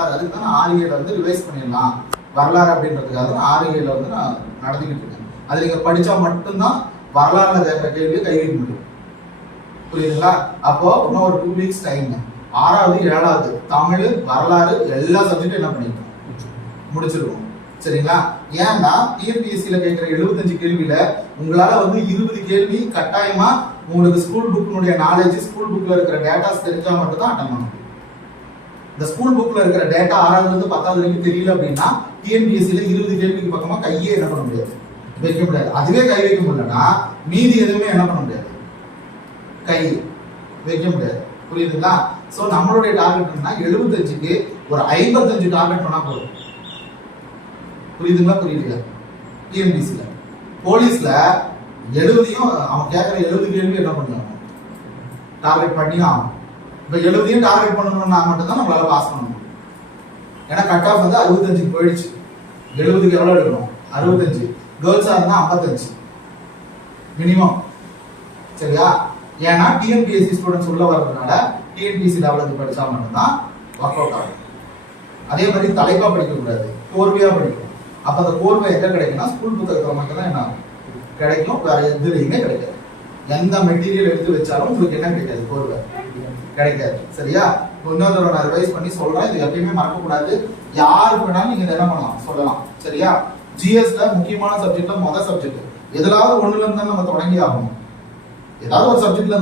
அதுக்கு தான் 6-7 வந்து ரிவைஸ் பண்ணிடலாம். வரலாறு அப்படின்றதுக்காக 6-7 வந்து நான் நடத்திக்கிட்டு இருக்கேன். அது நீங்க படிச்சா மட்டும்தான் வரலாறுல கேட்கிற கேள்வியை கை வைக்க முடியும். புரியுதுங்களா? அப்போ இன்னும் ஒரு 2 வீக்ஸ் டைம். 6வது 7வது தமிழ் வரலாறு எல்லா சப்ஜெக்டும் என்ன பண்ணிருக்கோம் முடிச்சிருக்கோம். சரிங்களா? ஏன்னா டிஎன்பிஎஸ்சியில கேட்கிற 75 கேள்வியில உங்களால வந்து 20 கேள்வி கட்டாயமா உங்களுக்கு ஸ்கூல் புக்னுடைய நாலேஜ், ஸ்கூல் புக்ல இருக்கிற டேட்டாஸ் தெரிஞ்சா மட்டும் தான் அட்டன் பண்ண முடியும். இந்த ஸ்கூல் புக்ல இருக்கிற டேட்டா 6வது இருந்து 10வது வரைக்கும் தெரியல அப்படின்னா டிஎன்பிஎஸ்சியில 20 கேள்விக்கு பக்கமா கையே என்ன பண்ண முடியாது, வைக்க முடியாது. அதுவே கை வைக்க முடியலன்னா மீதி எதுவுமே என்ன பண்ண முடியாது, கை வைக்க முடியாது. புரியுதுங்களா? சோ நம்மளுடைய டார்கெட் என்ன, 75க்கு ஒரு 55 டார்கெட் பண்ணா போதும். புரியுதுங்களா? புரியுதுங்க. டிஎன்பிஎஸ்சில போலீஸ்ல 70யும் அவன் கேட்கிற 70 கேள்வி என்ன பண்ணுவாங்க, டார்கெட் பண்ணி ஆகும். இப்ப 70யும் டார்கெட் பண்ணணும்னா மட்டும்தான் நம்மளால பாஸ் பண்ண முடியும். ஏன்னா கட் ஆஃப் வந்து 65க்கு போயிடுச்சு. 70க்கு எவ்வளவு எடுக்கணும், 65. கேர்ள்ஸா இருந்தா 55 மினிமம். சரியா? ஏன்னா டிஎன்பிஎஸ்சி ஸ்டூடெண்ட்ஸ் உள்ள வர்றதுனால டிஎன்பிஎஸ்சி லெவலுக்கு படிச்சா மட்டும்தான் ஒர்க் அவுட் ஆகும். அதே மாதிரி தலைப்பா படிக்க கூடாது, கோர்வையா படிக்கணும். அப்ப அந்த கோர்வை எங்க கிடைக்கும்னா ஸ்கூல் புத்தகத்துல மட்டும் தான் என்ன கிடைக்கும், வேற எதுலையுமே கிடைக்காது. எந்த மெட்டீரியல் எடுத்து வச்சாலும் உங்களுக்கு என்ன கிடைக்காது, கோர்வை கிடைக்காது. சரியா? இன்னொரு தடவை நான் ரிவைஸ் பண்ணி சொல்றேன், இது எப்பயுமே மறக்க கூடாது. யாருக்கு வேணாலும் நீங்க என்ன பண்ணலாம் சொல்லலாம். சரியா? ஜிஎஸ்ல முக்கியமான சப்ஜெக்ட்ல முதல் சப்ஜெக்ட் எதாவது ஒண்ணுல இருந்து நம்ம தொடங்கி ஆகணும். ஏதாவது ஒரு சப்ஜெக்ட்ல